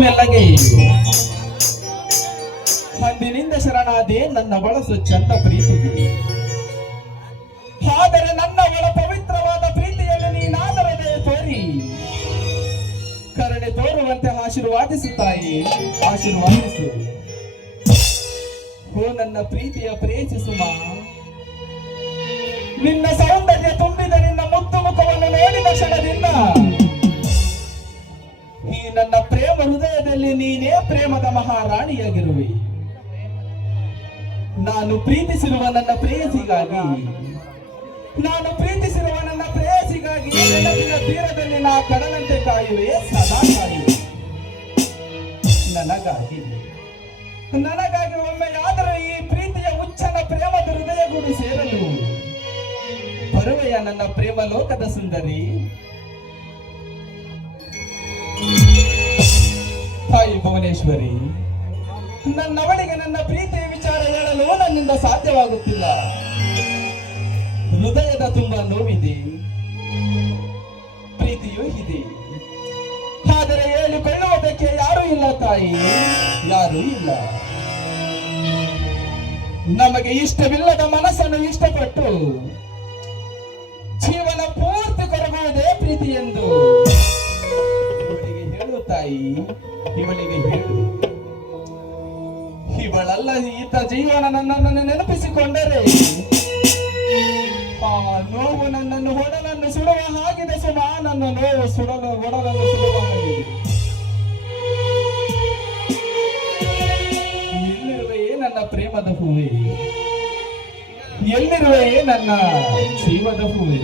ಮೆಲ್ಲಗೆ ಅಂದಿನಿಂದ ಶರಣಾದೆ ನನ್ನ ಬಳಸು ಚಂದ ಪ್ರೀತಿಗೆ. ಆದರೆ ನನ್ನ ಒಳ ಪವಿತ್ರವಾದ ಪ್ರೀತಿಯಲ್ಲಿ ನೀನಾದರದೆ ತೋರಿ ಕರುಣೆ ತೋರುವಂತೆ ಆಶೀರ್ವಾದಿಸು ತಾಯಿ, ಆಶೀರ್ವಾದಿಸು. ಓ ನನ್ನ ಪ್ರೀತಿಯ ಪ್ರೇಯಸಿಸುಮ, ನಿನ್ನ ಸೌಂದರ್ಯ ತುಂಬಿದ ನಿನ್ನ ಮುತ್ತು ಮುಖವನ್ನು ನೋಡಿದ ಕ್ಷಣದಿಂದ ಈ ನನ್ನ ಪ್ರೇಮ ಹೃದಯದಲ್ಲಿ ನೀನೇ ಪ್ರೇಮದ ಮಹಾರಾಣಿಯಾಗಿರುವೆ. ನಾನು ಪ್ರೀತಿಸಿರುವ ನನ್ನ ಪ್ರೇಯಸಿಗಾಗಿ ನೆನಪಿನ ತೀರದಲ್ಲಿ ನಾ ಕಡಲಂತೆ ಕಾಯುವೆ, ಸದಾ ಕಾಯುವೆ. ನನಗಾಗಿ ಒಮ್ಮೆಯಾದರೂ ಈ ಪ್ರೀತಿಯ ಉಚ್ಚನ ಪ್ರೇಮದ ಹೃದಯಗೂಡು ಸೇರಲು ಬರುವೆಯ ನನ್ನ ಪ್ರೇಮ ಲೋಕದ ಸುಂದರಿ. ತಾಯಿ ಭುವನೇಶ್ವರಿ, ನನ್ನವಳಿಗೆ ನನ್ನ ಪ್ರೀತಿಯ ವಿಚಾರ ಹೇಳಲು ನನ್ನಿಂದ ಸಾಧ್ಯವಾಗುತ್ತಿಲ್ಲ. ಹೃದಯದ ತುಂಬ ನೋವಿದೆ, ಪ್ರೀತಿಯೂ ಇದೆ, ಆದರೆ ಹೇಳಿಕೊಳ್ಳುವುದಕ್ಕೆ ಯಾರೂ ಇಲ್ಲ ತಾಯಿ, ಯಾರೂ ಇಲ್ಲ. ನಮಗೆ ಇಷ್ಟವಿಲ್ಲದ ಮನಸ್ಸನ್ನು ಇಷ್ಟಪಟ್ಟು ಜೀವನ ಪೂರ್ತಿ ಕೊರಗುವುದೇ ಪ್ರೀತಿ ಎಂದು ಇವಳಿಗೆ ಹೇಳು ತಾಯಿ, ಇವಳಿಗೆ ಹೇಳು. ಇವಳಲ್ಲ ಈತ ಜೀವನ ನನ್ನನ್ನು ನೆನಪಿಸಿಕೊಂಡರೆ ಆ ನೋವು ನನ್ನನ್ನು ಒಡಲನ್ನು ಸುಡುವ ಹಾಗಿದೆ ಸುಮ. ನನ್ನ ನೋವು ಒಡಲನ್ನು ಸುಡುವ ಹಾಗಿದೆ. ಎಲ್ಲಿರುವೆ ನನ್ನ ಪ್ರೇಮದ ಹೂವೆ, ಎಲ್ಲಿರುವೆ ನನ್ನ ಜೀವದ ಹೂವೆ.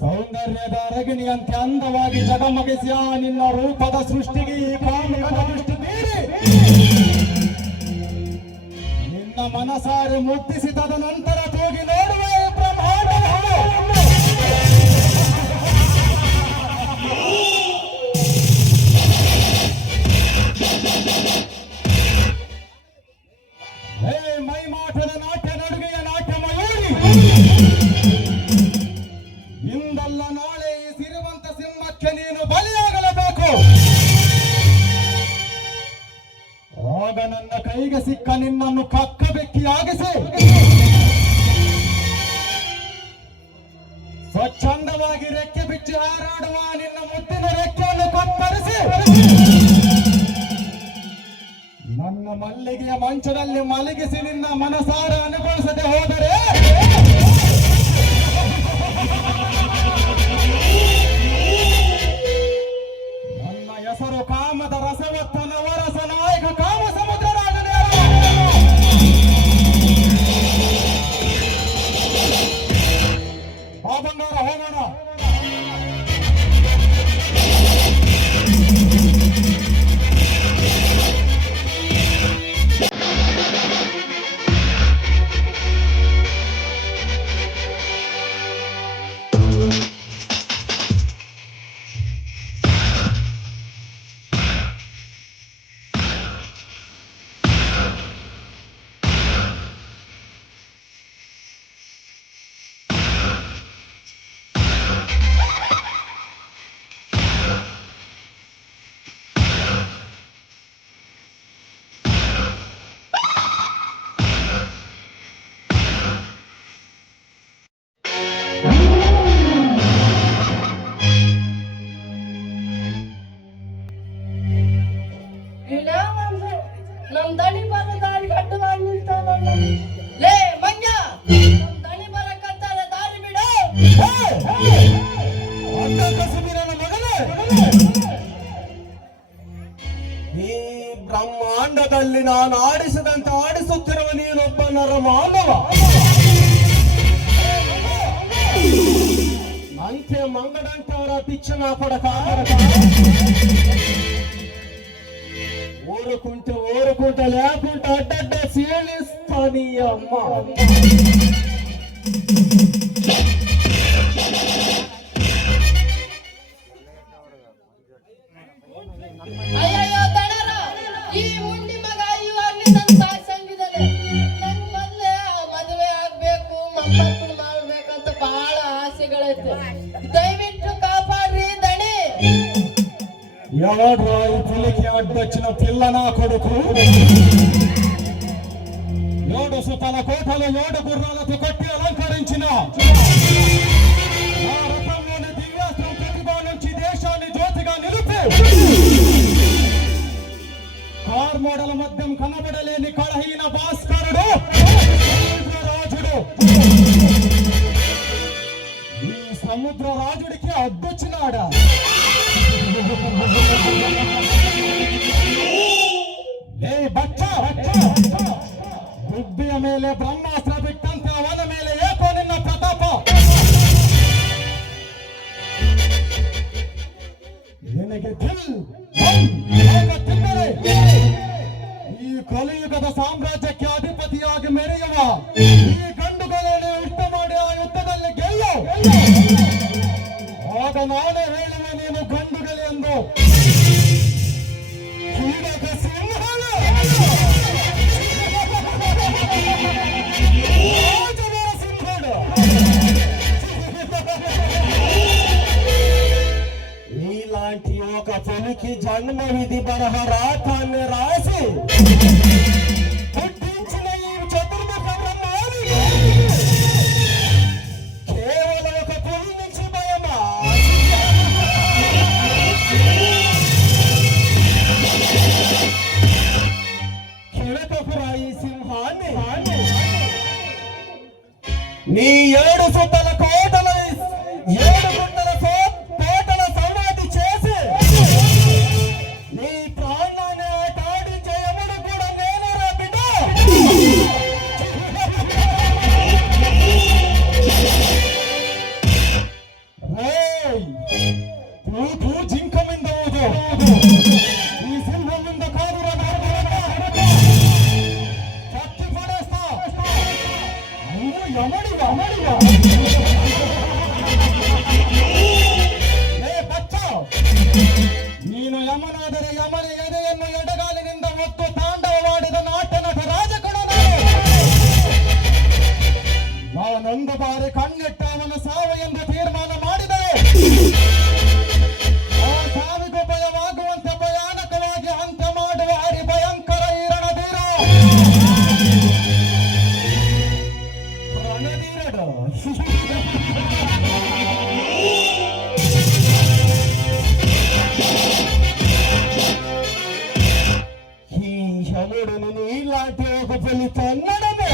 ಸೌಂದರ್ಯದ ಅರಗಿಣಿಯಂತೆ ಅಂದವಾಗಿ ಜಗಮಗಿಸಿಯ ನಿನ್ನ ರೂಪದ ಸೃಷ್ಟಿಗೆ ಈ ಕಾಮದ ದೃಷ್ಟಿ ಬೀರಿ ನಿನ್ನ ಮನಸಾರೆ ಮುಟ್ಟಿಸಿ ತದ ನಂತರ ತೂಗಿ ನೋಡುವೆ ಬ್ರಹ್ಮಾಂಡ. ಮೈ ಮಾಟದ ನಾಟ್ಯ ನಡುಗೆಯ ನಾಟ್ಯ ಮಯೂರಿ, ಇಂದಲ್ಲ ನಾಳೆ ಈ ಸಿರಿವಂತ ಸಿಂಹಕ್ಕೆ ನೀನು ಬಲಿಯಾಗಲೇಬೇಕು. ಆಗ ನನ್ನ ಕೈಗೆ ಸಿಕ್ಕ ನಿನ್ನನ್ನು ಕಕ್ಕ ಬೆಕ್ಕಿಯಾಗಿಸಿ ಸ್ವಚ್ಛಂದವಾಗಿ ರೆಕ್ಕೆ ಬಿಚ್ಚಿ ಹಾರಾಡುವ ನಿನ್ನ ಮುತ್ತಿನ ರೆಕ್ಕೆಯನ್ನು ಕತ್ತರಿಸಿ ನನ್ನ ಮಲ್ಲಿಗೆಯ ಮಂಚದಲ್ಲಿ ಮಲಗಿಸಿ ನಿನ್ನ ಮನಸಾರ ಅನುಭವಿಸದೆ ಹೋದರೆ ನನ್ನ ಹೆಸರು ಕಾಮದ ರಸವತ್ತ ನವರಸ ನಾಯಕ ಕಾಮ ಸಮುದ್ರನಾಗದೆ. ಆ ಬಂಗಾರ ಹೋಗೋಣ. ನಮ್ ದಣಿ ಬರ ದಾರಿ ಕಟ್ಟುವಾಗಿ ನಿಲ್ತಾವಲ್ಲ. ಲೇ ಮಂಜ, ನಮ್ ದಣಿ ಬರಕತ್ತಾರ, ದಾರಿ ಬಿಡು. ಈ ಬ್ರಹ್ಮಾಂಡದಲ್ಲಿ ನಾನು ಆಡಿಸದಂತೆ ಆಡಿಸುತ್ತಿರುವ ನೀನೊಬ್ಬ ನರ ಮಾನವ. ಅಂತ್ಯ ಮಂಗಡಂತೆ ಅವರ ಪಿಚ್ಚನ ಕೊಡಕ ఊరుకుంటే లేకుంటే అడ్డడ్డ సీలిస్తాని అమ్మ. ಅಯ್ಯಯ್ಯೋ ದಣರ, ಈ ಮುಂಡಿ ಮಗ ಇವಾಗ್ಲೇ ನನ್ನ ಸಾಯ್ಸಂಗಿದ್ದಾನೆ. ನನ್ ಮೊದ್ಲೇ ಮದುವೆ ಆಗ್ಬೇಕು, ಮೊಮ್ಮಕ್ಕಳು ಮಾಡ್ಬೇಕಂತ ಬಹಳ ಆಸೆಗಳೈತೆ. ದಯವಿಟ್ಟು ಕಾಪಾಡ್ರಿ ದಣಿ. ఎవడ్రా ఈ పులికి అడ్డొచ్చిన పిల్ల నా కొడుకు? ఏడు సుతల కోటలు 7 గుర్రాలతో కట్టి అలంకరించిన ఆ రథంలోని దివ్యాస్త్రం ప్రతిభ నుంచి దేశాన్ని జ్యోతిగా నిలిపి కార్మోడల మధ్యం కనబడలేని కళహీన భాస్కరుడు సముద్రరాజుడు. ఈ సముద్రరాజుడికి అడ్డొచ్చినాడా? ಗುಬ್ಬಿಯ ಮೇಲೆ ಬ್ರಹ್ಮಾಸ್ತ್ರ ಬಿಟ್ಟಂತೆ ಅವನ ಮೇಲೆ ಏಕೋ ನಿನ್ನ ಪ್ರತಾಪ. ನಿನಗೆ ತಿನ್ನರೆ ಈ ಕಲಿಯುಗದ ಸಾಮ್ರಾಜ್ಯಕ್ಕೆ ಅಧಿಪತಿಯಾಗಿ ಮೆರೆಯುವ ಈ ಗಂಡುಗಳನ್ನು ಯುದ್ಧ ಮಾಡಿ ಆ ಯುದ್ಧದಲ್ಲಿ ಗೆಲ್ಲು. ಆಗ ನಾನೇ ಹೇಳುವೆ ನೀನು ಗಂಡುಗಲಿ ಎಂದು. నీలాంటి ఒక పులికి జన్మ విధి బరహ రాతాన్ని రాసి పుట్టించిన ఈ చతుర్ముఖ బ్రహ్మాని కేవలం ఒక పులి నుంచి భయమా? ఈ సింహాన్ని నీ 7 సుతల కోటల 7 గుంటల కోటల సమాధి చేసి నీ ప్రాణాన్ని ఆటాడించే యముడు కూడా నేనేరా బిడ్డ. తూ జింక మీద ఈ సింహం మీద కాదు ನೀನು ಯಮನಾದರೆ ಯಮನ ಎದೆಯನ್ನು ಎಡಗಾಲಿನಿಂದ ಒತ್ತು ತಾಂಡವವಾಡಿದ ನಾಟ್ಯ ನಟ ರಾಜಕುಡ. ನಾನೊಂದು ಬಾರಿ ಕಣ್ಣಿಟ್ಟ ಅವನ ಸಾವು ಎಂದು ತೀರ್ಮಾನ ಮಾಡಿದರೆ ಆ ಸಾವಿಗೂ ಭಯವಾಗುವಂತೆ ಭಯಾನಕವಾಗಿ ಅಂತ್ಯ ಮಾಡುವ ಹರಿ ಭಯಂಕರ ಈರಣಧೀರ ರಣಧೀರಡು. ఈ యముడు నీలాంటి ఒక పులి తన్నడమే.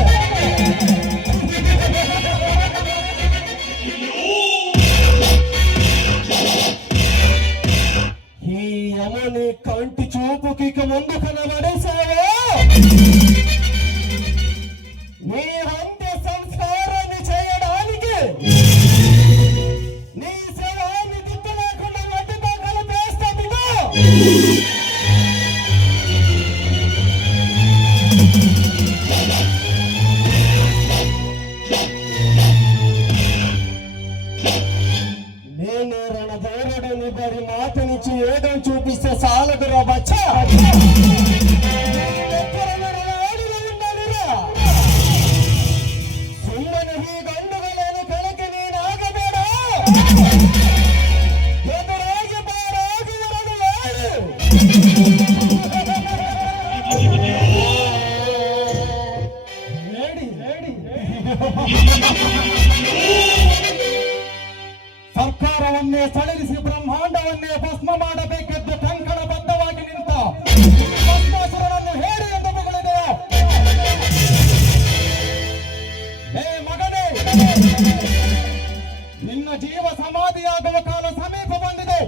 ఈ యముని కంటి చూపుకి ముందు కనబడేశావో నీ అంత్య సంస్కారాన్ని చేయడానికి నీ శవాన్ని దిక్కు లేకుండా మట్టితో కలిపేస్తా బిడ్డ. నేనే రణధైర్యుడిని బరి మాటనిచ్చి ఏదం చూపిస్తే సాలదురా బచ్చా. ಸುಮ್ಮನೆ ಈ ಗಂಡುಗಳೇನು ಕಣಕ್ಕೆ ನೀನಾಗಬೇಡ. ಎದುರಾಗಿ ಬಾರಾಗಿ ಎರಡು ಹೇಳಿ ಸರ್ಕಾರವನ್ನೇ ಸಳಲಿಸಿ ಬ್ರಹ್ಮಾಂಡವನ್ನೇ ಭಸ್ಮ ಮಾಡಬೇಕೆಂದು ಕಂಕಣಬದ್ಧವಾಗಿ ನಿಂತ ಭಸ್ಮಾಸುರನನ್ನು ಹೇಳಿ ಎಂದು ಮಗಳಿದೆಯೋ? ಮಗನೇ, ನಿನ್ನ ಜೀವ ಸಮಾಧಿಯಾಗುವ ಕಾಲ ಸಮೀಪ ಬಂದಿದೆ.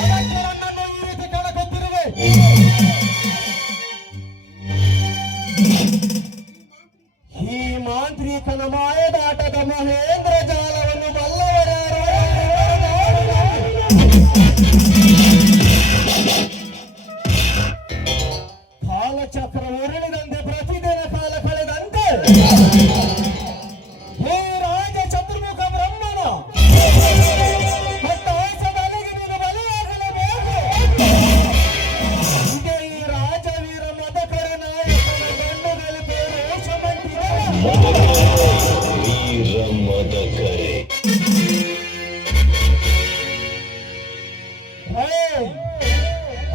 ಅದಕ್ಕೆ ನನ್ನನ್ನು ಈ ರೀತಿ ಕೆಳಗೊತ್ತಿರುವೆ. ಈ ಮಾಂತ್ರಿಕನ ಮಾಯದಾಟದ ಮಹೇಂದ್ರ ಜಾಲವನ್ನು ಬಲ್ಲವರ್ಯಾರು? ಹೇ ರಾಜ ಚತುರ್ಮುಖ ಬ್ರಹ್ಮನ ಅಟ್ಟಹಾಸದ ಅಲೆಗೆ ನೀನು ಬಲಿಯಾಗಲೇಬೇಕು. ಇದೇ ಈ ರಾಜವೀರ ಮದಕರ ನಾಯಕನ ಗಣ್ಣುಗಳು ಬೇರೆ ರೋಷಮಂಟಿದೆ.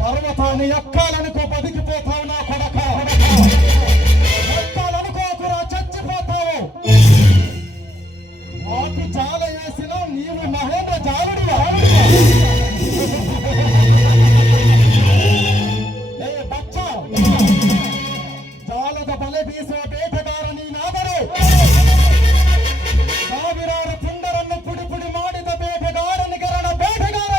పర్వతాన్ని ఎక్కాలనుకో బతికిపోతావు నా కొడక. ఎక్కాలనుకోకురా చచ్చిపోతావు. మాకు జాల వేసిన నీవు మహేంద్ర జాలుడివా? ఏ బచ్చ ಜಾಲದ ಬಲೆ ಬೀಸುವ ಬೇಟೆಗಾರ ನೀನಾದರೆ ಸಾವಿರಾರು ಪುಂಡರನ್ನು ಪುಡಿ ಪುಡಿ ಮಾಡಿದ ಬೇಟೆಗಾರನಿಗೆ ರಣ ಬೇಟೆಗಾರ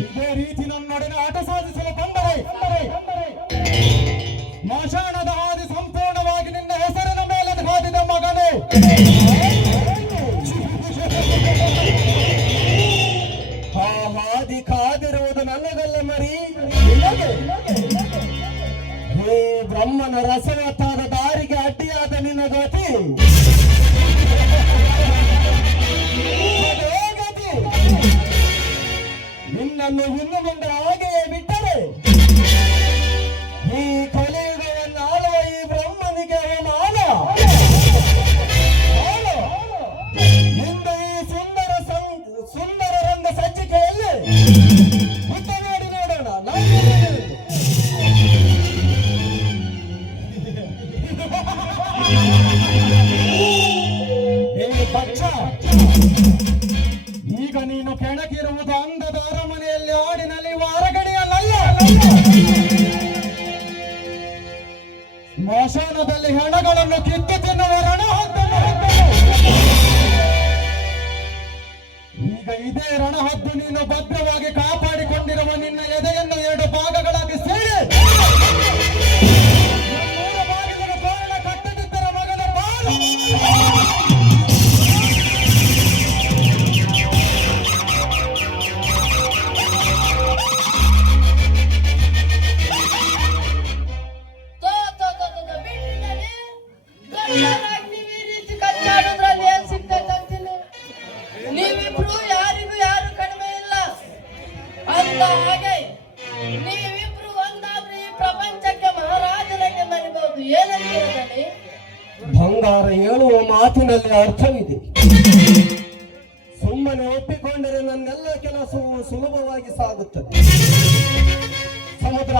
ಇದೇ ರೀತಿ ನನ್ನೊಡನೆ ಆಟ ಸಾಧಿಸಲು ಬಂದರೆ ಸ್ಮಶಾನದ ಹಾದಿ ಸಂಪೂರ್ಣವಾಗಿ ನಿನ್ನ ಹೆಸರಿನ ಮೇಲೆ ಹಾದಿದ ಮಗನೇ. ಆ ಹಾದಿ ಕಾದಿರುವುದು ನನಗಲ್ಲ ಮರಿ, ನಿನಗೆ. ಹೇ ಬ್ರಹ್ಮನ ರಸವತ್ತಾದ ದಾರಿಗೆ ಅಡ್ಡಿಯಾದ ನಿನ್ನ ಗತಿ ಅದೇ ಗತಿ. ನಿನ್ನನ್ನು ಇನ್ನು ಮುಂದೆ ಹಾಗೆಯೇ ಬಿಟ್ಟರೆ ಈ ಕಲಿಯುಗವನ್ನು ಆಳುವ ಈ ಬ್ರಹ್ಮನಿಗೆ ಅವಮಾನ. ಇಂದು ಈ ಸುಂದರ ರಂಗ ಸಜ್ಜಿಕೆಯಲ್ಲಿ ಯುದ್ಧ ಮಾಡಿ ನೋಡೋಣ. ಬಚ್ಚ, ಈಗ ನೀನು ಕೆಣಕಿರುವುದು ಅಂದದ ಅರಮನೆಯಲ್ಲಿ ಆಡಿನಲ್ಲಿ ವಾರಗಣಿಯಲ್ಲ, ಸ್ಮಶಾನದಲ್ಲಿ ಹೆಣಗಳನ್ನು ಕಿತ್ತು ತಿನ್ನುವ ರಣಹದ್ದನ್ನು. ಈಗ ಇದೇ ರಣಹದ್ದು ನೀನು ಭದ್ರವಾಗಿ ಕಾಪಾಡಿಕೊಂಡಿರುವ ನಿನ್ನ ಎದೆಯನ್ನು 2 ಭಾಗಗಳಾಗಿ ಸೇರಿ ಮೂರು ಬಾಗಿಲಿನ ತೋರಣ ಕಟ್ಟದಿದ್ದರ ಮಗನ ಬಾಳು. ನೀವ್ ಈ ರೀತಿ ಕಚ್ಚಾಡೋದ್ರಲ್ಲಿ ಏನ್ ಸಿಗ್ತೈತೆ ಅಂತೀನಿ. ನೀವಿಬ್ರು ಯಾರಿಗೂ ಯಾರು ಕಡಿಮೆ ಇಲ್ಲ. ಅಂದ ಹಾಗೆ ನೀವಿಬ್ರು ಒಂದಾದ್ರೆ ಈ ಪ್ರಪಂಚಕ್ಕೆ ಮಹಾರಾಜರಂಗೆ ಮರಿಬಹುದು. ಏನಂತೀರಿ? ಬಂಗಾರ ಹೇಳುವ ಮಾತಿನಲ್ಲಿ ಅರ್ಥವಿದೆ. ಸುಮ್ಮನೆ ಒಪ್ಪಿಕೊಂಡರೆ ನನ್ನೆಲ್ಲ ಕೆಲಸವು ಸುಲಭವಾಗಿ ಸಾಗುತ್ತದೆ. ಸಮುದ್ರ,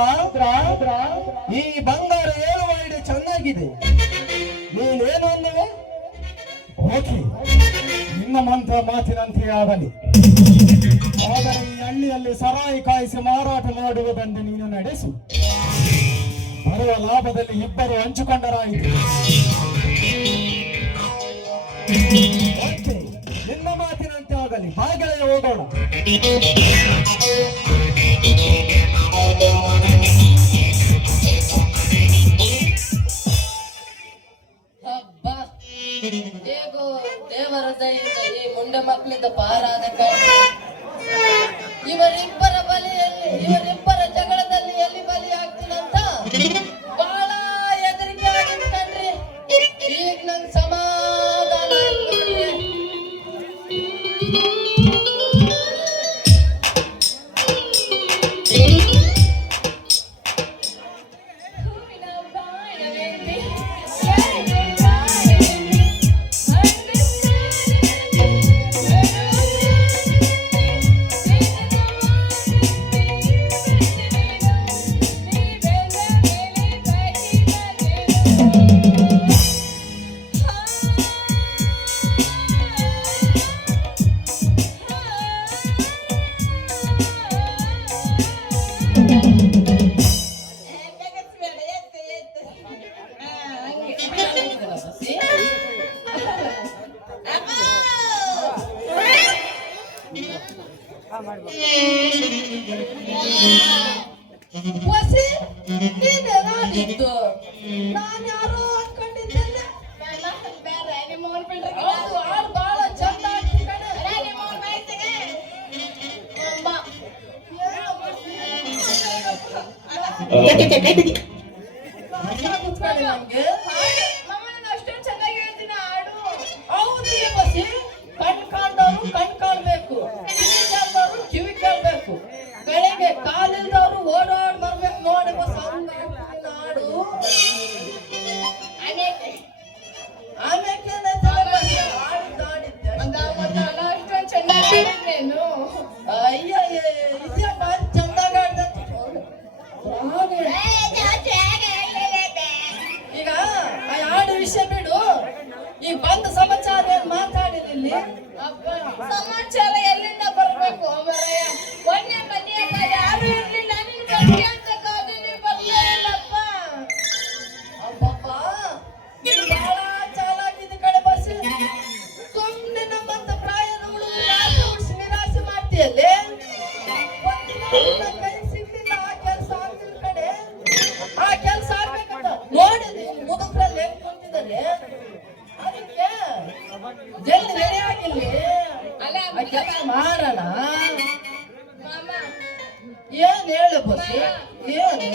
ಈ ಬಂಗಾರ ಹೇಳುವ ಐಡಿಯಾ ಚೆನ್ನಾಗಿದೆ. ನೀನೇನು ಅನ್ನುವೆ? ಓಕೆ, ನಿನ್ನ ಮಂತ್ರ ಮಾತಿನಂತೆ ಆಗಲಿ. ಆದರೆ ಈ ಹಳ್ಳಿಯಲ್ಲಿ ಸರಾಯಿ ಕಾಯಿಸಿ ಮಾರಾಟ ಮಾಡುವುದನ್ನು ನೀನು ನಡೆಸು. ಬರುವ ಲಾಭದಲ್ಲಿ ಇಬ್ಬರು ಹಂಚಿಕೊಂಡರಾಯಿತು. ಓಕೆ, ನಿನ್ನ ಮಾತಿನಂತೆ ಆಗಲಿ. ಹಾಗೆಯೇ ಹೋಗೋಣ. ಹಬ್ಬ, ಹೇಗೋ ದೇವರ ದಯೆಯಿಂದ ಈ ಮುಂಡೆ ಮಕ್ಕಳಿಂದ ಪಾರಾದ ಕಾರಣ ಇವರಿಬ್ಬರ ಜಗಳದಲ್ಲಿ ಎಲ್ಲಿ ಬಲಿ ಆಗ್ತೀನಂತ ಬಹಳ ಹೆದರಿಕೆ ಆಗಿತ್ತು ಕಣ್ರಿ. ಈಗ ನಂಗೆ ಸಮಾಧಾನ ಆಯ್ತು ನೋಡ್ರಿ. ವಸಿ ನೀನೆ ನಾನಿದ್ದು ನಾನು ಯಾರೋ ಅನ್ಕೊಂಡಿದ್ದೇನೆ. ಹೌದು, ಹಾಡು ಬಹಳ ಚಂದ ಆಯ್ತು ಕಣೆ. ಅಮ್ಮ, ಕುತ್ಕೊಳ್ಳಿ ನಮ್ಗೆ. ಮಾಮ ನಾನು ಅಷ್ಟೊಂದು ಚೆನ್ನಾಗಿ ಹೇಳ್ತೀನಿ ಹಾಡು. ಹೌದು ಬಸಿ, ಕಣ್ ಕಾಣ್ದವ್ರು ಕಣ್ ಕಾಣ್ಬೇಕು, ಕಿವಿ ಕೇಳ್ದವ್ರು ಕಿವಿ ಕೇಳ್ಬೇಕು, ಬೆಳಿಗ್ಗೆ ಕಾಲಿಲ್ದವ್ರು ಓಡಾಡ್ ಬರ್ಬೇಕು ನೋಡಿ ಬಸ್. ಹಂಗ ಹಾಡು ಆಮೇಲೆ ಆಡಿದ್ದೆ ನಾನು ಅಷ್ಟೊಂದು ಚೆನ್ನಾಗಿ ಹೇಳಿದ್ದೇನು? ಅಯ್ಯ ಇದೇ ಬಾರಿ ಚಂದಾಗ ಆಡ್ದ. ಈಗ ಆ ಹಾಡು ವಿಷಯ ಬಿಡು, ಈಗ ಬಂದ ಸಮಾಚಾರ ಏನ್ ಮಾತಾಡಿದಿಲ್ಲಿ? ಅಪ್ಪ, ಸಮಾಚಾರ ಎಲ್ಲಿಂದ ಬರ್ಬೇಕು ಮಾರಾಯ? ಮೊನ್ನೆ ಮನೆಯಾಗ ಯಾರು ಇರ್ಲಿಲ್ಲ, ನಿನ್ ಬಗ್ಗೆ ಅಂತ ಕಾದು ನೀವು ಬರ್ಲೇ ಇಲ್ಲಪ್ಪ. ಅಬ್ಬಬ್ಬ, ನೀನು ಬಹಳ ಚಾಲಾಕಿದ ಕಡೆ ಬಸ್. ಸುಮ್ಮನೆ ನಮ್ಮಂತ ಪ್ರಾಯದ ಹುಡುಗರು ರಾಶಿ ಹುಡ್ಸಿ ನಿರಾಶೆ ಮಾಡ್ತೀಯಲ್ಲೇ. ಕೈ ಸಿಗ್ಲಿಲ್ಲ, ಆ ಕೆಲಸ ಆಗ್ತಿಲ್ಲ ಕಡೆ. ಆ ಕೆಲಸ ಆಗ್ಬೇಕಂತ ನೋಡಿದ್ರಿ ಮುದುಕರಲ್ಲಿ ಹೆಂಗ್ ಕುಂತಿದ್ದಾರೆ. ಅದಕ್ಕೆ ಜಲ್ದಿ ರೆಡಿ ಆಗಿಲ್ಲಿ, ಅಲ್ಲ ಆ ಕೆಲಸ ಮಾಡೋಣ. ಮಾಮ, ಏನ್ ಹೇಳು ಬಸ್, ಏನು?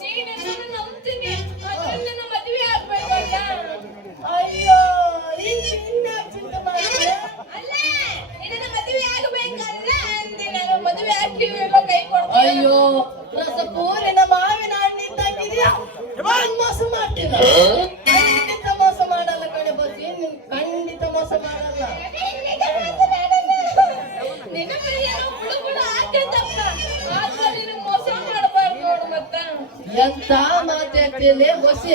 ನೀನು ನಂಬ್ತೀನಿ, ಆದ್ರೆ ನನ್ನ ಮದುವೆ ಆಗ್ಬೇಕಲ್ಲ. ಅಯ್ಯೋ, ಈಗ ಇನ್ಯಾಕ್ ಚಿಂತೆ ಮಾಡ್ತೀಯ? ಅಲ್ಲ, ನಿನ್ನ ಮದುವೆ ಆಗ್ಬೇಕಲ್ಲ ಅಂದೆ. ನಾನು ಮದುವೆ ಆಗ್ತೀವಿಲ್ಲ, ಕೈ ಕೊಡ್ತೀನಿ. ಅಯ್ಯೋ, ರಸಪೂರಿನ ಮಾವಿನ ಹಣ್ಣಿದ್ದಾಗಿದೆಯಾ? ಮೋಸ ಮಾಡ್ತೀರ? ಖಂಡಿತ ಮೋಸ ಮಾಡಲ್ಲ ಕಣೆ ಬಸಿ, ನೀನ್ ಖಂಡಿತ ಮೋಸ ಮಾಡಲ್ಲ. ನಿನ್ನ ಮನೆಯ ಹುಡುಗರು ಹಾಕಿದ್ದಪ್ಪ, ಆದ್ರೆ ನೀನು ಮೋಸ ಮಾಡಬಾರ್ದು ನೋಡು ಮತ್ತ. ಎಂತ ಮಾತಾಡ್ತಿಯಲ್ಲೇ ಬಸಿ?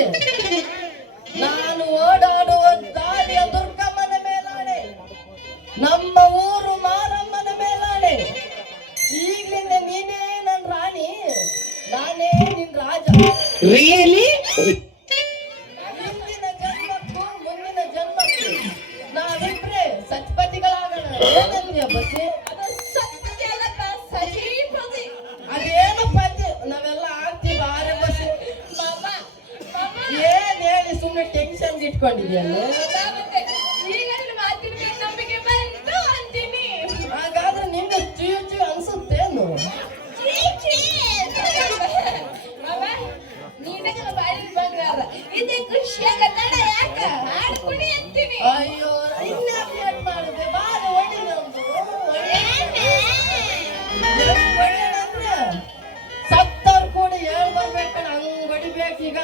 ನಾನು ಓಡಾಡುವ ದಾರಿಯ ದುರ್ಗಮ್ಮನ ಮೇಲಾಣೆ, ನಮ್ಮ ಊರು ಮಾರಮ್ಮನ ಮೇಲಾಣೆ. ಈಗ್ಲಿಂದ ನೀನೇ ನನ್ ರಾಣಿ, ನಾನೇ ನಿನ್ ರಾಜ. ಹಿಂದಿನ ಜನ್ಮಕ್ಕೂ ಮುಂದಿನ ಜನ್ಮಕ್ಕೂ ನಾವಿಬ್ರೆ ಸತ್ಪತಿಗಳಾಗೋಣ. ಏನಂದ್ಯ ಬಸಿ? ಅದು ಸತ್ಪತಿ ಅಲ್ಲಪ್ಪ, ಸಜೀಪತಿ. ಅದೇನು ಪತಿ? ನಾವೆಲ್ಲ ಆಗ್ತೀವಿ ಬಾರೆ ಬಸಿ. ಮಾಮ, ಮಾಮ, ಏನ್ ಹೇಳಿ ಸುಮ್ನೆ ಟೆನ್ಷನ್ ಇಟ್ಕೊಂಡಿದ್ಯಲ್ಲ? ಮತ್ತೆ ಈಗ ನಿನ್ನ ಮಾತಿನ ಮೇಲೆ ನಂಬಿಕೆ ಬಂತು ಅಂತೀನಿ. ಹಾಗಾದ್ರೆ ನಿಂಗೆ ಚೀಚಿ ಅನ್ಸುತ್ತೇನು? ಛೀ, ಛೀ. ಮಾಮ, ನಿನಗೆ ಬಾಯಿ ಬಂಗಾರ, ಇದೇ ಖುಷಿಯಾಗತ್ತಲ್ಲ? ಯಾಕ ಹಾಡು ಕುಡಿ ಅಂತೀನಿ. ಅಯ್ಯೋ, ಇನ್ಯಾಕೆ ಲೇಟ್ ಮಾಡಿದೆ? ಬಾರಿ ಒಳ್ಳೆ ನಮ್ದು ಒಳ್ಳೆನಂದ್ರೆ ಸತ್ತವ್ರು ಕೂಡ ಹೇಳ್ ಬರ್ಬೇಕಣ್ಣ, ಹಂಗ್ ಹೊಡಿಬೇಕೀಗ.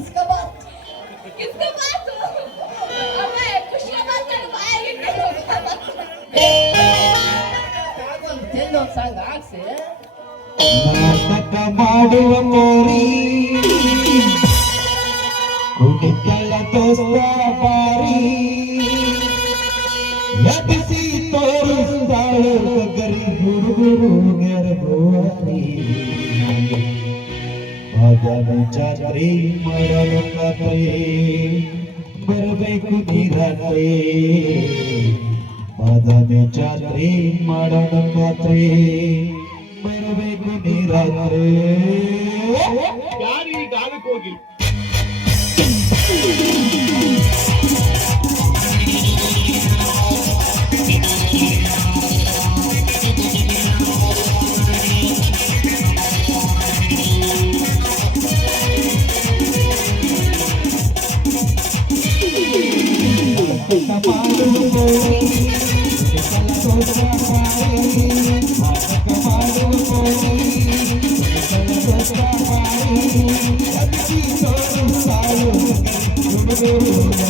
ಇಸ್ಕೊ ಬಾ. ಕಿಸ್ಕೊ ಬಾತು. ಅಮ್ಮ, ಖುಷಿಯ ಮಾತಾಡು, ಬಾಯಾಗಿಟ್ಟು. ಎಲ್ಲೊಂದು ಸಾಂಗ್ ಹಾಕ್ಸಿ. ನಾಟಕ ಮಾಡುವ ಮೋರಿ ಕುಡಿತಳ ದೋಸ್ತ ಬಾರಿ ಎಬ್ಬಿಸಿ ತೋರಿಸ್ತಾಳು ಗರಿ ಹುಡುಗರು ಗೆರಗೋರಿ ಅದನ್ನು ಜಾತ್ರೆ ಮಾಡಲು ಕಥೆ ಬರಬೇಕು ನೀರತ್ತೆ ಅದನ್ನು ಜಾತ್ರೆ ಮಾಡಲು ಕಥೆ ಬರಬೇಕು ನೀರತ್ತೆ ಯಾರು ಈ ಗಾನಕ್ಕೆ ಹೋಗಿ Thank you.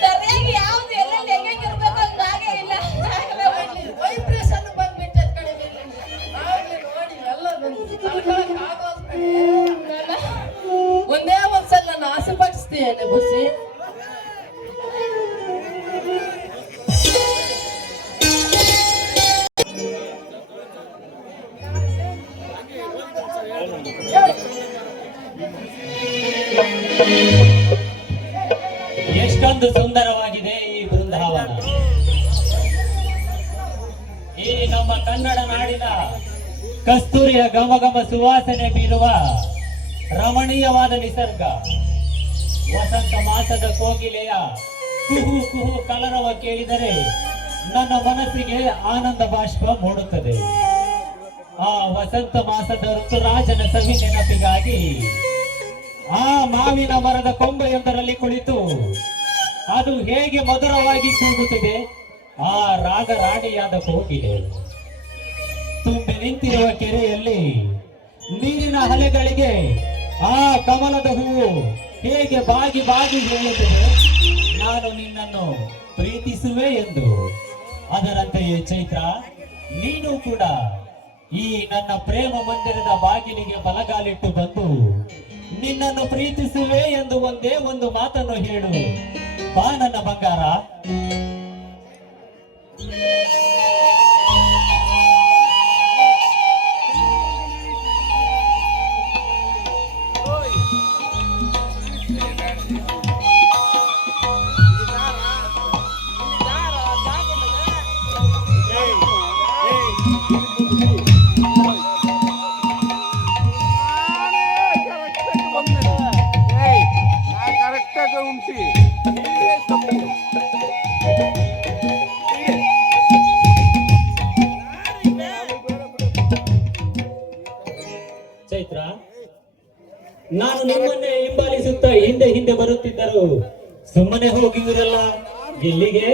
ಸರಿಯಾಗಿ ಯಾವ್ದು ಎಲ್ಲೆಲ್ಲಿ ಹೆಂಗೆ ಇರ್ಬೇಕು ಅಂತ ಹಾಗೆ ಇಲ್ಲ ವೈಬ್ರೇಷನ್ ಬಂದ್ಬಿಟ್ಟೆ ಕಡೆ ನೋಡಿ ಎಲ್ಲ ಒಂದೇ ಒಂದ್ಸಲ ನಾನು ಆಸೆ ಪಡಿಸ್ತೀಯೇನೆ ಬಸ್ಸಿ ಎಷ್ಟೊಂದು ಸುಂದರವಾಗಿದೆ ಈ ಬೃಂದಾವನ. ಈ ನಮ್ಮ ಕನ್ನಡ ನಾಡಿನ ಕಸ್ತೂರಿಯ ಘಮಘಮ ಸುವಾಸನೆ ಬೀರುವ ರಮಣೀಯವಾದ ನಿಸರ್ಗ. ವಸಂತ ಮಾಸದ ಕೋಗಿಲೆಯ ಕುಹು ಕುಹು ಕಲರವ ಕೇಳಿದರೆ ನನ್ನ ಮನಸ್ಸಿಗೆ ಆನಂದ ಬಾಷ್ಪ ಮೂಡುತ್ತದೆ. ಆ ವಸಂತ ಮಾಸದ ಋತುರಾಜನ ಸವಿ ನೆನಪಿಗಾಗಿ ಆ ಮಾವಿನ ಮರದ ಕೊಂಬೆಯೊಂದರಲ್ಲಿ ಕುಳಿತು ಅದು ಹೇಗೆ ಮಧುರವಾಗಿ ಕೂಗುತ್ತಿದೆ ಆ ರಾಗರಾಣಿಯಾದ ಕೋಗಿಲೆ. ತುಂಬಿ ನಿಂತಿರುವ ಕೆರೆಯಲ್ಲಿ ನೀರಿನ ಅಲೆಗಳಿಗೆ ಆ ಕಮಲದ ಹೂವು ಹೇಗೆ ಬಾಗಿ ಬಾಗಿ ಹೇಳುತ್ತಿದೆ, ನಾನು ನಿನ್ನನ್ನು ಪ್ರೀತಿಸುವೆ ಎಂದು. ಅದರಂತೆಯೇ ಚೈತ್ರ, ನೀನು ಕೂಡ ಈ ನನ್ನ ಪ್ರೇಮ ಮಂದಿರದ ಬಾಗಿಲಿಗೆ ಬಲಗಾಲಿಟ್ಟು ಬಂದು ನಿನ್ನನ್ನು ಪ್ರೀತಿಸುವೆ ಎಂದು ಒಂದೇ ಒಂದು ಮಾತನ್ನು ಹೇಳು ಬಾ ನನ್ನ ಬಂಗಾರ. ಚೈತ್ರ, ನಾನು ನಿಮ್ಮನ್ನೇ ಹಿಂಬಾಲಿಸುತ್ತಾ ಹಿಂದೆ ಹಿಂದೆ ಬರುತ್ತಿದ್ದರು ಸುಮ್ಮನೆ ಹೋಗಿರಲ್ಲ. ಎಲ್ಲಿಗೆ?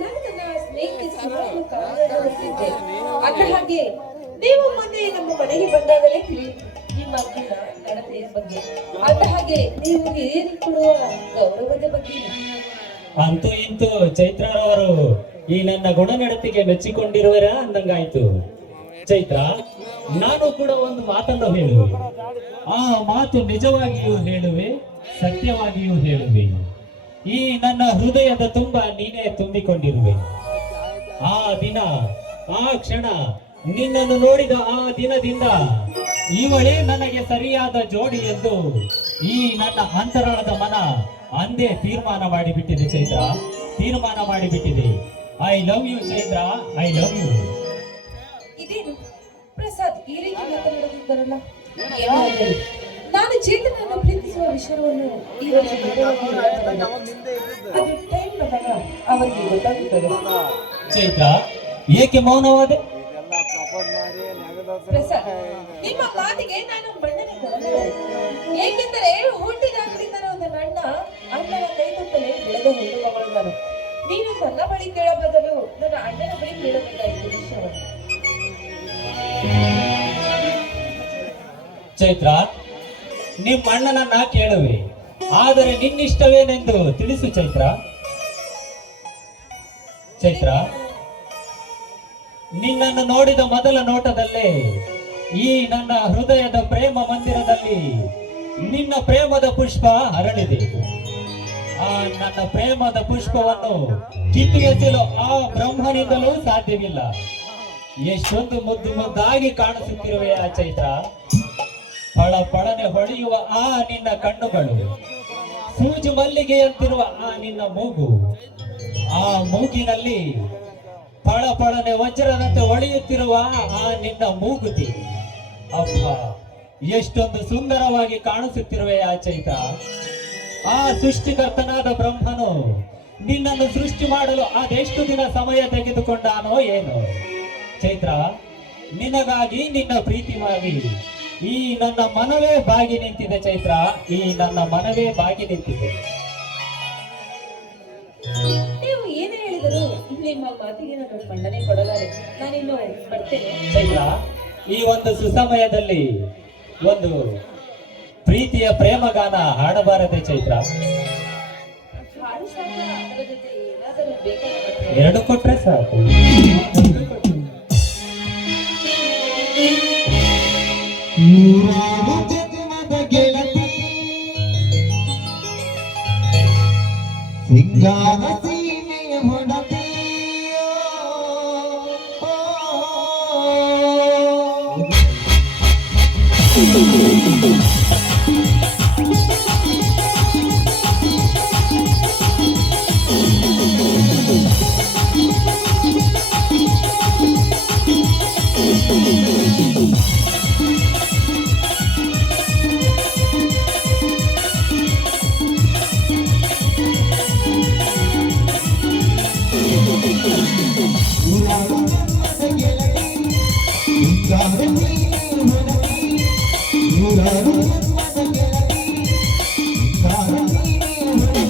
ನನ್ನ ಸ್ನೇಹಿತ ತಿಳಿಯುತ್ತಿದ್ದೆ. ಅಂದ ಹಾಗೆ ನೀವು ಮೊನ್ನೆ ನಮ್ಮ ಮನೆಗೆ ಬಂದಾಗಲೇ ತಿಳಿಯಿತು ನಿಮ್ಮ ಅಕ್ಕನ ನಡತೆಯ ಬಗ್ಗೆ. ಅಂದ ಹಾಗೆ ನೀವು ಹಿರಿಯರಿಗೆ ಕೊಡುವ ಗೌರವದ ಬಗ್ಗೆ. ಅಂತೂ ಇಂತೂ ಚೈತ್ರರವರು ಈ ನನ್ನ ಗುಣನಡತೆಗೆ ಮೆಚ್ಚಿಕೊಂಡಿರುವರ ಅಂದಂಗಾಯ್ತು. ಚೈತ್ರ, ನಾನು ಕೂಡ ಒಂದು ಮಾತನ್ನು ಹೇಳುವೆ. ಆ ಮಾತು ನಿಜವಾಗಿಯೂ ಹೇಳುವೆ, ಸತ್ಯವಾಗಿಯೂ ಹೇಳುವೆ. ಈ ನನ್ನ ಹೃದಯದ ತುಂಬ ನೀನೇ ತುಂಬಿಕೊಂಡಿರುವೆ. ಆ ದಿನ, ಆ ಕ್ಷಣ, ನಿನ್ನನ್ನು ನೋಡಿದ ಆ ದಿನದಿಂದ ಇವಳೇ ನನಗೆ ಸರಿಯಾದ ಜೋಡಿ ಎಂದು ಈ ನನ್ನ ಅಂತರಾಳದ ಮನ ಅಂದೇ ತೀರ್ಮಾನ ಮಾಡಿಬಿಟ್ಟಿದೆ ಚೈತ್ರ, ತೀರ್ಮಾನ ಮಾಡಿಬಿಟ್ಟಿದೆ. I love you Chaitra, I love you. ಇದೇನು ಪ್ರಸಾದ್ ಈ ರೀತಿ ಮಾತನಾಡುತ್ತಿದ್ದಾರಲ್ಲ? ಏನೋ ಆಗಲಿ. ನಾನು ಚೇತನನ್ನು ಪ್ರೀತಿಸುವ ವಿಷಯವನ್ನು ಇವರಿಗೆ ವಿವರವಾಗಿ ಹೇಳುತ್ತೇನೆ. ಅದು ಟೈಮ್ ಬಂದಾಗ ಅವರಿಗೆ ಗೊತ್ತಾಗುತ್ತದೆ. ಚೈತ್ರ, ಏಕೆ ಮೌನವಾದೆ? ಪ್ರಸಾದ್, ನಿಮ್ಮ ಮಾತಿಗೆ ನಾನು ಮನ್ನಣೆ ಕೊಡಲಾರೆ. ಏಕೆಂದರೆ ಹುಟ್ಟಿದಾಗಲಿಂದ ನನ್ನ ಅಣ್ಣನ ಕೈ ತೊಟ್ಟಲೆ ಬೆಳೆದು ಹೊಂದು ಮಗಳು ನಾನು. ನೀನು ನನ್ನ ಬಳಿ ಕೇಳ ಬದಲು ನನ್ನ ಅಣ್ಣನ ಬಳಿ ಕೇಳಬೇಕಾಯಿತು ವಿಷಯವನ್ನು. ಚೈತ್ರ, ನಿಮ್ಮ ಅಣ್ಣನನ್ನ ಕೇಳುವೆ, ಆದರೆ ನಿನ್ನಿಷ್ಟವೇನೆಂದು ತಿಳಿಸು ಚೈತ್ರ. ಚೈತ್ರ, ನಿನ್ನನ್ನು ನೋಡಿದ ಮೊದಲ ನೋಟದಲ್ಲೇ ಈ ನನ್ನ ಹೃದಯದ ಪ್ರೇಮ ಮಂದಿರದಲ್ಲಿ ನಿನ್ನ ಪ್ರೇಮದ ಪುಷ್ಪ ಹರಡಿದೆ. ಆ ನನ್ನ ಪ್ರೇಮದ ಪುಷ್ಪವನ್ನು ಕಿತ್ತು ಎಸೆಯಲು ಆ ಬ್ರಹ್ಮನಿಂದಲೂ ಸಾಧ್ಯವಿಲ್ಲ. ಎಷ್ಟೊಂದು ಮುದ್ದು ಮುದ್ದಾಗಿ ಕಾಣಿಸುತ್ತಿರುವೆ ಆ ಚೈತ್ರ. ಫಳ ಫಳನೆ ಹೊಳೆಯುವ ಆ ನಿನ್ನ ಕಣ್ಣುಗಳು, ಸೂಜು ಮಲ್ಲಿಗೆಯಂತಿರುವ ಆ ನಿನ್ನ ಮೂಗು, ಆ ಮೂಗಿನಲ್ಲಿ ಫಳ ಫಳನೆ ವಜ್ರದಂತೆ ಹೊಳೆಯುತ್ತಿರುವ ಆ ನಿನ್ನ ಮೂಗುತಿ. ಅಪ್ಪ, ಎಷ್ಟೊಂದು ಸುಂದರವಾಗಿ ಕಾಣಿಸುತ್ತಿರುವೆ ಆ ಚೈತ್ರ. ಆ ಸೃಷ್ಟಿಕರ್ತನಾದ ಬ್ರಹ್ಮನು ನಿನ್ನನ್ನು ಸೃಷ್ಟಿ ಮಾಡಲು ಅದೆಷ್ಟು ದಿನ ಸಮಯ ತೆಗೆದುಕೊಂಡಾನೋ ಏನು. ಚೈತ್ರ, ನಿನಗಾಗಿ, ನಿನ್ನ ಪ್ರೀತಿಗಾಗಿ ಈ ನನ್ನ ಮನವೇ ಬಾಗಿ ನಿಂತಿದೆ ಚೈತ್ರ, ಈ ನನ್ನ ಮನವೇ ಬಾಗಿ ನಿಂತಿದೆ. ನೀವು ಏನೇ ಹೇಳಿದರೂ ನಿಮ್ಮ ಮಾತಿಗೆ ನಾನು ಮನ್ನಣೆ ಕೊಡಲಾರೆ. ನಾನಿನ್ನು ಬರ್ತೇನೆ. ಚೈತ್ರ, ಈ ಒಂದು ಸುಸಮಯದಲ್ಲಿ ಒಂದು ಪ್ರೀತಿಯ ಪ್ರೇಮಗಾನ ಹಾಡಬಾರದೆ ಚೈತ್ರ? ಹಾಡು ಸಾಕ, ಅದರ ಜೊತೆ ಏನಾದರೂ ಬೇಕಾಗುತ್ತೆ. ಎರಡು ಕೊಟ್ರೆ ಸಾಕು. ನೂರಾರು ಜನ್ಮದ ಗೆಳತಿ ಸಿಂಗಾರ ಸೀಮೆಯ ಹೊಡತಿ ನೂರಾರು ಜನ್ಮದ ಗೆಳತಿ ಸಿಂಗಾರ ಸೀಮೆಯ ಹೊಡತಿ ನೂರಾರು ಜನ್ಮದ ಗೆಳತಿ ಸಿಂಗಾರ ಸೀಮೆಯ ಹೊಡತಿ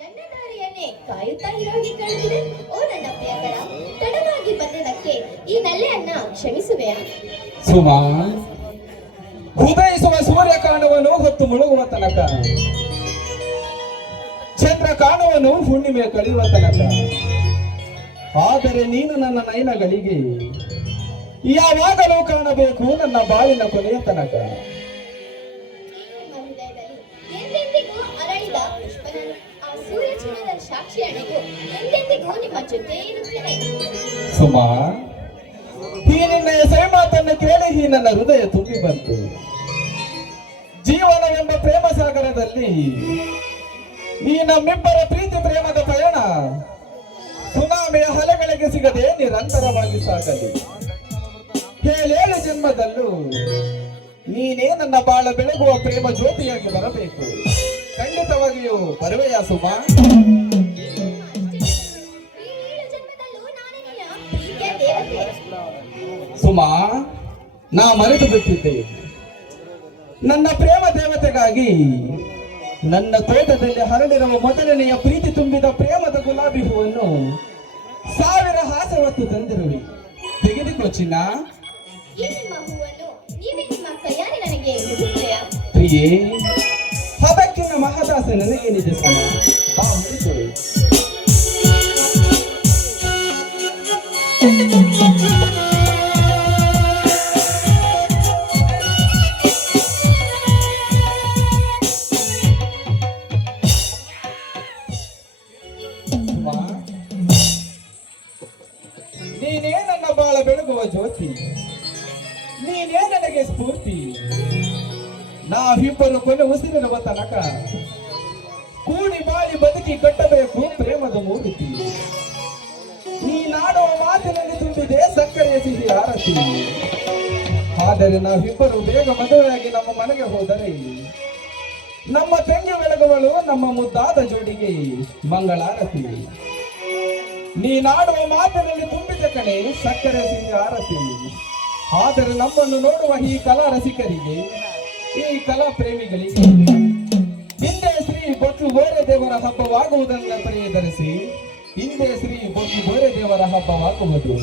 ನನ್ನ ದಾರಿಯನ್ನೇ ಕಾಯುತ್ತಾ ಇರೋಗಿ ಕಾಣುತ್ತಿದೆ. ಓ ನನ್ನ ಪ್ರಿಯಕರ, ತಡವಾಗಿ ಬಂದದಕ್ಕೆ ಈ ನಲ್ಲೆಯನ್ನ ಕ್ಷಮಿಸುವೆಯಾ? ಸುಮಾ, ಉದಯಿಸುವ ಸೂರ್ಯ ಕಾಣುವನು ಹೊತ್ತು ಮುಳುಗುವ ತನಕ, ಚಂದ್ರ ಕಾಣುವನು ಹುಣ್ಣಿಮೆ ಕಳೆಯುವ ತನಕ. ಆದರೆ ನೀನು ನನ್ನ ನಯನಗಳಿಗೆ ಯಾವಾಗಲೂ ಕಾಣಬೇಕು ನನ್ನ ಬಾಳಿನ ಕೊನೆಯ ತನಕ. ನಿಮ್ಮ ಹೃದಯದಲ್ಲಿ ಎಂದೆಂದಿಗೂ ಅರಳಿದ ಪುಷ್ಪನನ್ನು ಆ ಸೂರ್ಯ ಚಿನ್ನದ ಸಾಕ್ಷಿಯಣೆಗೂ ಎಂದೆಂದಿಗೂ ನಿಮ್ಮ ಜೊತೆ ಇರುತ್ತೇನೆ. ಸುಮಾ, ಈ ನಿನ್ನ ಹೆಸರು ಮಾತನ್ನು ಕೇಳಿ ಈ ನನ್ನ ಹೃದಯ ತುಂಬಿ ಬಂತು. ಜೀವನವೆಂಬ ಪ್ರೇಮ ಸಾಗರದಲ್ಲಿ ಈ ನಮ್ಮಿಬ್ಬರ ಪ್ರೀತಿ ಪ್ರೇಮದ ಪಯಣ ಸುನಾಮಿಯ ಅಲೆಗಳಿಗೆ ಸಿಗದೆ ನಿರಂತರವಾಗಿ ಸಾಗಲಿ. ಏಳೇಳು ಜನ್ಮದಲ್ಲೂ ನೀನೇ ನನ್ನ ಬಾಳ ಬೆಳಗುವ ಪ್ರೇಮ ಜ್ಯೋತಿಯಾಗಿ ಬರಬೇಕು. ಖಂಡಿತವಾಗಿಯೂ ಬರುವೆಯಾ ಸುಮಾ? ಈ ಏಳು ಜನ್ಮದಲ್ಲೂ ನಾನು ನಿನ್ನ ಪ್ರೀತಿಯ ದೇವತೆ. ಸುಮಾ, ನಾ ಮರೆತು ಬಿಟ್ಟಿದ್ದೆ. ನನ್ನ ಪ್ರೇಮ ದೇವತೆಗಾಗಿ ನನ್ನ ತೋಟದಲ್ಲಿ ಹರಡಿರುವ ಮೊದಲನೆಯ ಪ್ರೀತಿ ತುಂಬಿದ ಪ್ರೇಮದ ಗುಲಾಬಿ ಹೂವನ್ನು 1000 ಹಾಸೆ ಹೊತ್ತು ತಂದಿರುವೆ. ತೆಗೆದುಕೋ ಚಿನ್ನ. ಈ ನಿಮ್ಮ ಹೂವನ್ನು ನೀವೇ ನಿಮ್ಮ ಕೈಯಾರೆ ನನಗೆ ಮುಡಿಸುತ್ತೀಯಾ? ಪ್ರಿಯೇ, ಅದಕ್ಕಿನ್ನ ಮಹದಾಸೆ ನನಗೇನಿದೆ ಸುಮಾ? ಬಾ ಮುಡಿಸು. ನೀನೇ ನನ್ನ ಬಾಳ ಬೆಳಗುವ ಜ್ಯೋತಿ, ನೀನೇ ನನಗೆ ಸ್ಫೂರ್ತಿ. ನಾವಿಬ್ಬರು ಕೊನೆ ಉಸಿರಿರುವ ತನಕ ಕೂಡಿ ಬಾಳಿ ಬದುಕಿ ಕಟ್ಟಬೇಕು ಪ್ರೇಮದ ಮೂರ್ತಿ. ನೀನಾಡುವ ಮಾತಿನಲ್ಲಿ ತುಂಬಿದೆ ಸಕ್ಕರೆಯ ಸಿಹಿ ಆರತಿ. ಆದರೆ ನಾವಿಬ್ಬರು ಬೇಗ ಮದುವೆಯಾಗಿ ನಮ್ಮ ಮನೆಗೆ ಹೋದರೆ ನಮ್ಮ ತಂಗಿ ಬೆಳಗುವಳು ನಮ್ಮ ಮುದ್ದಾದ ಜೋಡಿಗೆ ಮಂಗಳಾರತಿ. ನೀನಾಡುವ ಮಾತಿನಲ್ಲಿ ತುಂಬಿದ ಕಣೆ ಸಕ್ಕರೆ ಸಿಹಿ ಆರತಿ. ಆದರೆ ನಮ್ಮನ್ನು ನೋಡುವ ಈ ಕಲಾ ರಸಿಕರಿಗೆ, ಈ ಕಲಾ ಪ್ರೇಮಿಗಳಿಗೆ ಹಿಂದೆ ಶ್ರೀ ಬೊಟ್ಟು ಬೋರೆ ದೇವರ ಹಬ್ಬವಾಗುವುದನ್ನ ಪ್ರಿಯದರಿಸಿ ಹಿಂದೆ ಶ್ರೀ ಬೊಟ್ಟು ಬೋರೆ ದೇವರ ಹಬ್ಬವಾಗುವುದು.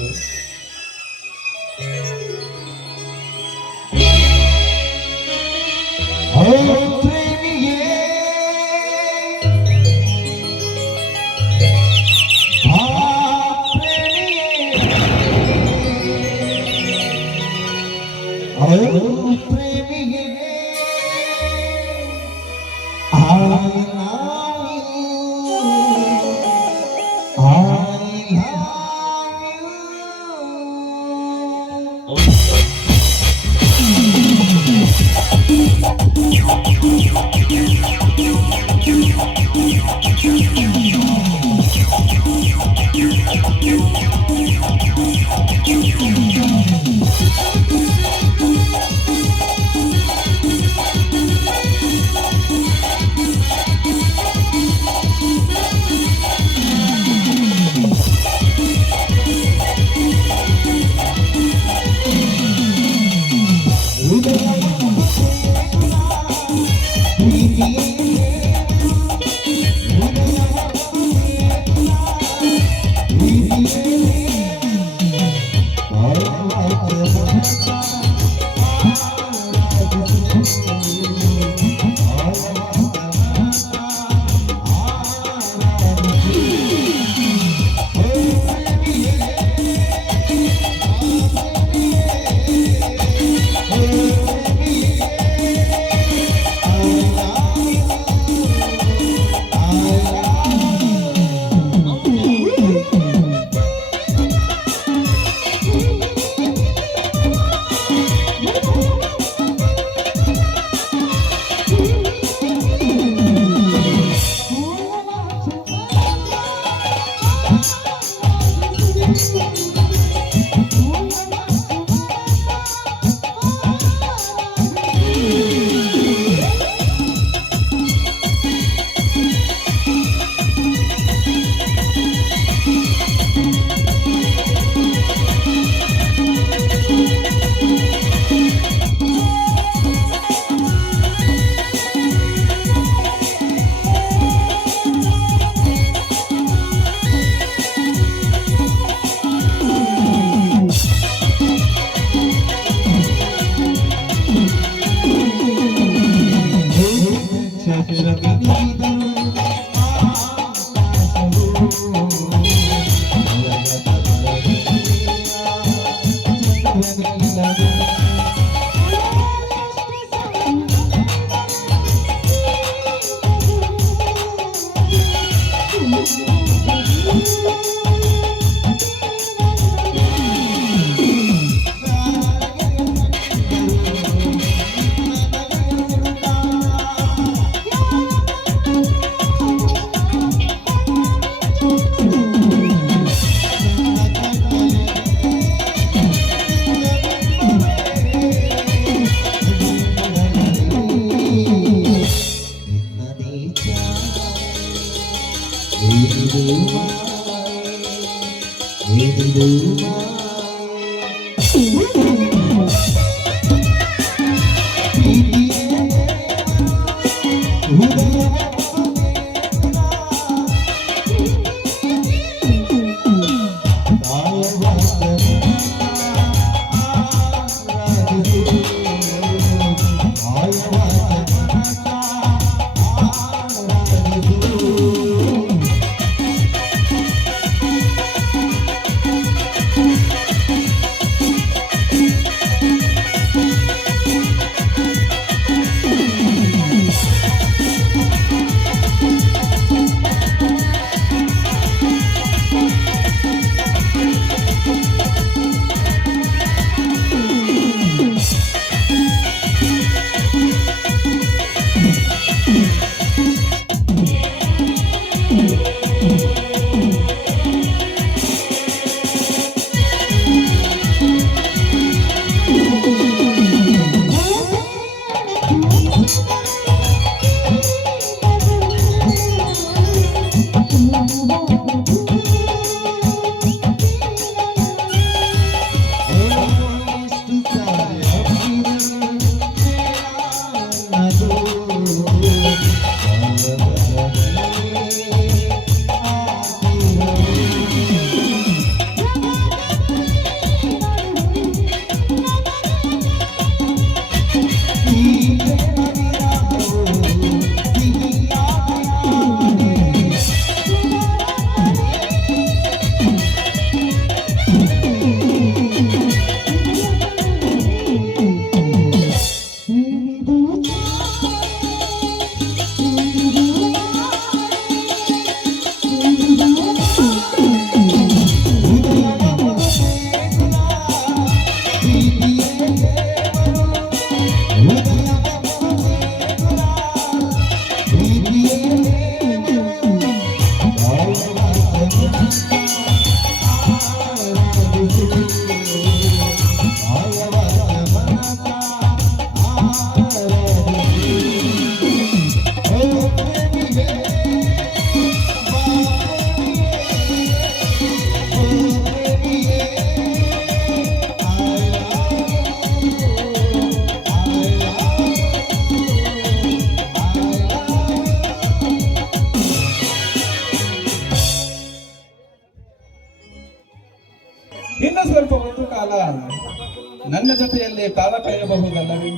ನನ್ನ ಜೊತೆಯಲ್ಲಿ ಕಾಲ ಕಳೆಯಬಹುದಲ್ಲವೇ?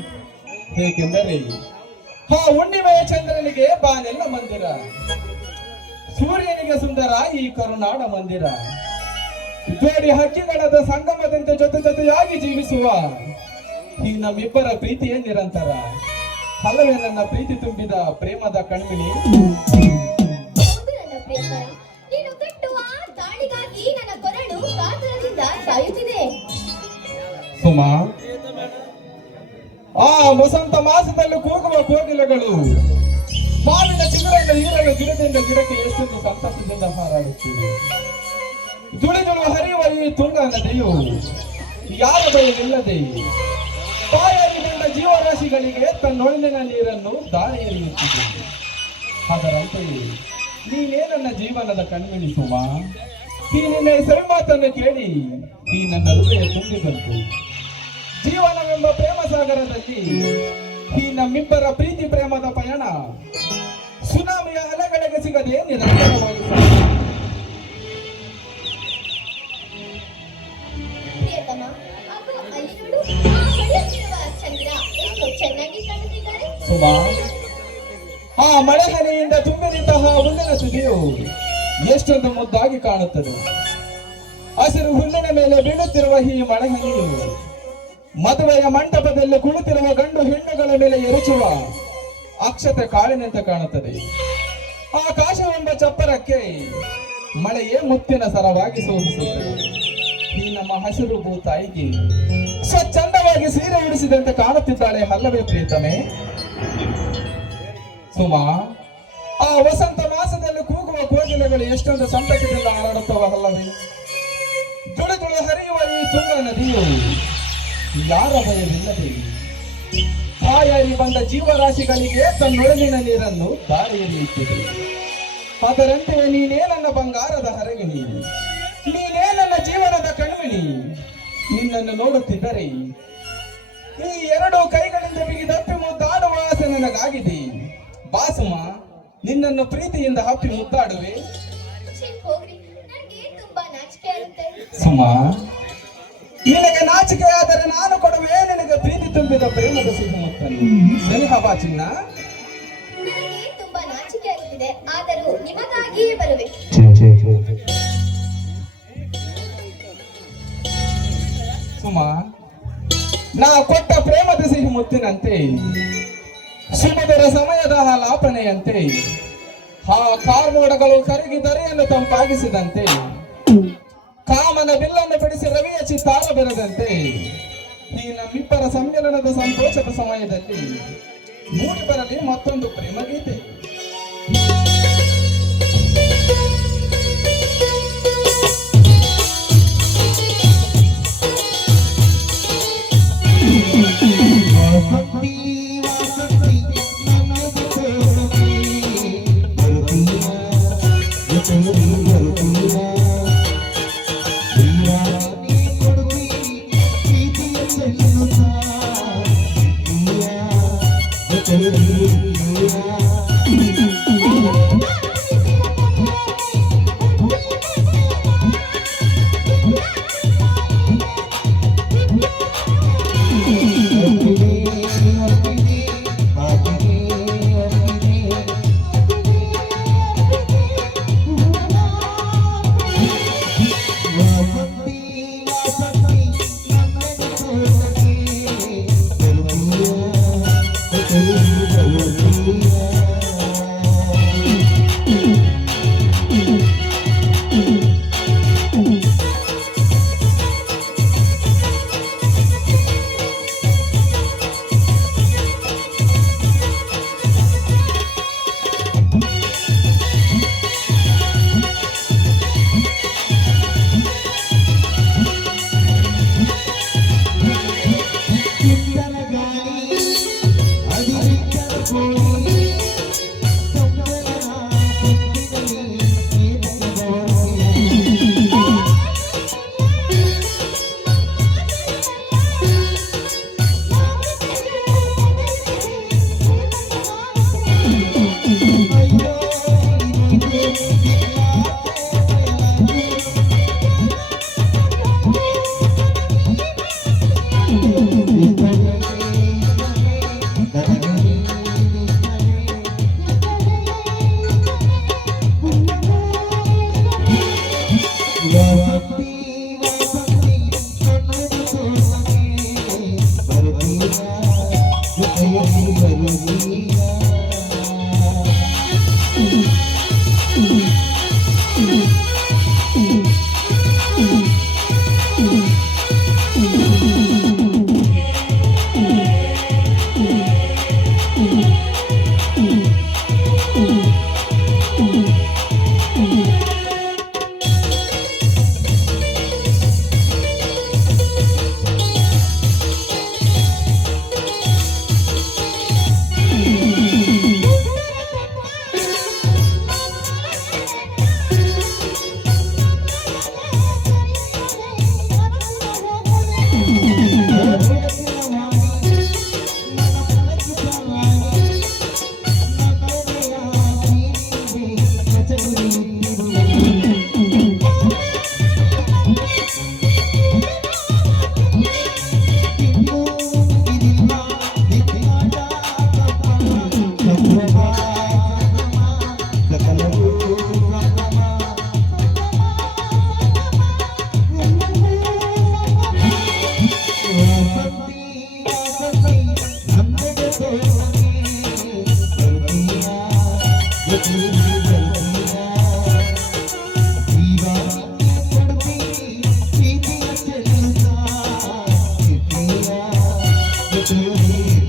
ಏಕೆಂದರೆ ಆ ಹುಣ್ಣಿಮೆಯ ಚಂದ್ರನಿಗೆ ಬಾನೆಲ್ಲ ಮಂದಿರ, ಸೂರ್ಯನಿಗೆ ಸುಂದರ ಈ ಕರುನಾಡ ಮಂದಿರ. ಜೋಡಿ ಹಕ್ಕಿಗಳದ ಸಂಗಮದಂತೆ ಜೊತೆ ಜೊತೆಯಾಗಿ ಜೀವಿಸುವ ಈ ನಮ್ಮಿಬ್ಬರ ಪ್ರೀತಿಯೇ ನಿರಂತರ. ಅಲ್ಲವೇ ನನ್ನ ಪ್ರೀತಿ ತುಂಬಿದ ಪ್ರೇಮದ ಕಣ್ಮಿಣಿ? ಹೌದು ನನ್ನ ಪ್ರಿಯಕರ, ನೀನು ಕಟ್ಟುವ ತಾಳಿಗಾಗಿ ನನ್ನ ಕೊರಳು ಕಾತರದಿಂದ ಕಾಯುತ್ತಿದೆ. ಸುಮಾ, ಆ ವಸಂತ ಮಾಸದಲ್ಲಿ ಕೂಗುವ ಕೋಗಿಲೆಗಳು ಮಾವಿನ ಚಿಗುರನ್ನು ಹೀರಲು ಗಿಡದಿಂದ ಗಿಡಕ್ಕೆ ಎಷ್ಟೊಂದು ಸಂತಸದಿಂದ ಹಾರಾಡುತ್ತಿವೆ. ತುಳಿದುಳು ಹರಿಯುವ ಈ ತುಂಗ ನದಿಯು ಯಾರ ಭಯವಿಲ್ಲದೆ ಬಾಯಲ್ಲಿ ಬಂದ ಜೀವರಾಶಿಗಳಿಗೆ ತನ್ನೊಳಗಿನ ನೀರನ್ನು ದಾರಿ ಎರೆಯುತ್ತಿದೆ. ಅದರಂತೆಯೇ ನೀನೇ ನನ್ನ ಜೀವನದ ಕಣ್ಮಣಿ ಸುಮಾ. ಈ ನಿನ್ನ ಸವಿ ಮಾತನ್ನು ಕೇಳಿ ಈ ನನ್ನ ಹೃದಯ ತುಂಬಿ ಬಂತು. ಜೀವನವೆಂಬ ಪ್ರೇಮ ಸಾಗರದಲ್ಲಿ ಈ ನಮ್ಮಿಬ್ಬರ ಪ್ರೀತಿ ಪ್ರೇಮದ ಪಯಣ ಸುನಾಮಿಯ ಅಲೆಗಳಿಗೆ ಸಿಗದೆ ನಿರಂತರವಾಗಿ ಸಾಗಿದೆ. ಪ್ರಿಯತಮ, ಹಾಗೂ ಅಲ್ಲಿ ನೋಡು, ಆ ಹೊಳೆಯುತ್ತಿರುವ ಚಂದ್ರ ಎಷ್ಟು ಚೆನ್ನಾಗಿ ಕಾಣುತ್ತಿದ್ದಾರೆ. ಸುಮಾ, ಆ ಮಳೆ ಹನಿಯಿಂದ ತುಂಬಿದಂತಹ ಹುಲ್ಲಿನ ತುದಿಯು ಎಷ್ಟೊಂದು ಮುದ್ದಾಗಿ ಕಾಣುತ್ತದೆ. ಹಸಿರು ಹುಲ್ಲಿನ ಮೇಲೆ ಬೀಳುತ್ತಿರುವ ಈ ಮಳೆ ಹನಿಯು ಮದುವೆಯ ಮಂಟಪದಲ್ಲಿ ಕುಳಿತಿರುವ ಗಂಡು ಹೆಣ್ಣುಗಳ ಮೇಲೆ ಎರಚುವ ಅಕ್ಷತೆ ಕಾಳಿನಂತೆ ಕಾಣುತ್ತದೆ. ಆಕಾಶವೆಂಬ ಚಪ್ಪರಕ್ಕೆ ಮಳೆಯೇ ಮುತ್ತಿನ ಸರವಾಗಿ ಶೋಭಿಸುತ್ತದೆ. ಈ ನಮ್ಮ ಹಸಿರು ಭೂತಾಯಿಗೆ ಸ್ವಚ್ಛಂದವಾಗಿ ಸೀರೆ ಉಡಿಸಿದಂತೆ ಕಾಣುತ್ತಿದ್ದಾಳೆ ಅಲ್ಲವೇ ಪ್ರೀತಮೆ? ಸುಮಾ, ಆ ವಸಂತ ಮಾಸದಲ್ಲಿ ಕೂಗುವ ಕೋಗಿಲೆಗಳು ಎಷ್ಟೊಂದು ಸಂತಸದಿಂದ ಹಾರಾಡುತ್ತವಲ್ಲವೇ? ತುಳಿದುಳು ಹರಿಯುವ ಈ ತುಂಗ ನದಿಯು ಯಾರ ಭಯವಿಲ್ಲದೆ ಬಾಯಾರಿ ಬಂದ ಜೀವರಾಶಿಗಳಿಗೆ ತನ್ನೊಳಗಿನ ನೀರನ್ನು ದಾರಿ ಎರೆಯುತ್ತಿದೆ. ಅದರಂತೆಯೇ ನೀನೇ ನನ್ನ ಬಂಗಾರದ ಹರಗಿಣಿ, ನೀನೇ ನನ್ನ ಜೀವನದ ಕಣ್ಮಿಣಿ. ನಿನ್ನನ್ನು ನೋಡುತ್ತಿದ್ದರೆ ಈ ಎರಡು ಕೈಗಳಿಂದ ಬಿಗಿದಪ್ಪಿ ಮುದ್ದಾಡುವ ಆಸೆ ನನಗಾಗಿದೆ. ಬಾಸುಮ, ನಿನ್ನನ್ನು ಪ್ರೀತಿಯಿಂದ ಹಪ್ಪಿ ಮುದ್ದಾಡುವೆ. ಛೀ, ಹೋಗ್ರಿ, ನನಗೆ ತುಂಬಾ ನಾಚಿಕೆ ಆಗುತ್ತೆ. ಸುಮಾ, ನಿನಗೆ ನಾಚಿಕೆ ಆದರೆ ನಾನು ಕೊಡುವೆ ನಿನಗೆ ಪ್ರೀತಿ ತುಂಬಿದ ಪ್ರೇಮದ ಸಿಹಿಮುತ್ತನ್ನು. ಸರಿ ಹವಾ ಚಿನ್ನ? ನನಗೆ ತುಂಬಾ ನಾಚಿಕೆ ಆಗುತ್ತಿದೆ, ಆದರೂ ನಿಮಗಾಗಿಯೇ ಬರುವೆ. ಸುಮಾ, ನಾ ಕೊಟ್ಟ ಪ್ರೇಮದ ಸಿಹಿ ಮುತ್ತಿನಂತೆ ಸುಮಧುರ ಸಮಯದ ಲಾಪನೆಯಂತೆ ಆ ಕಾರ್ಮೋಡಗಳು ಕರಗಿ ದರೆಯನ್ನು ತಂಪಾಗಿಸಿದಂತೆ ಕಾಮನ ಬಿಲ್ಲನ್ನು ಬಿಡಿಸಿ ರವಿಯ ಚಿತ್ತಾರ ಬೆರೆದಂತೆ ಈ ನಮ್ಮಿಬ್ಬರ ಸಮ್ಮಿಲನದ ಸಂತೋಷದ ಸಮಯದಲ್ಲಿ ಮೂಡಿ ಬರಲಿ ಮತ್ತೊಂದು ಪ್ರೇಮ ಗೀತೆ. Thank you.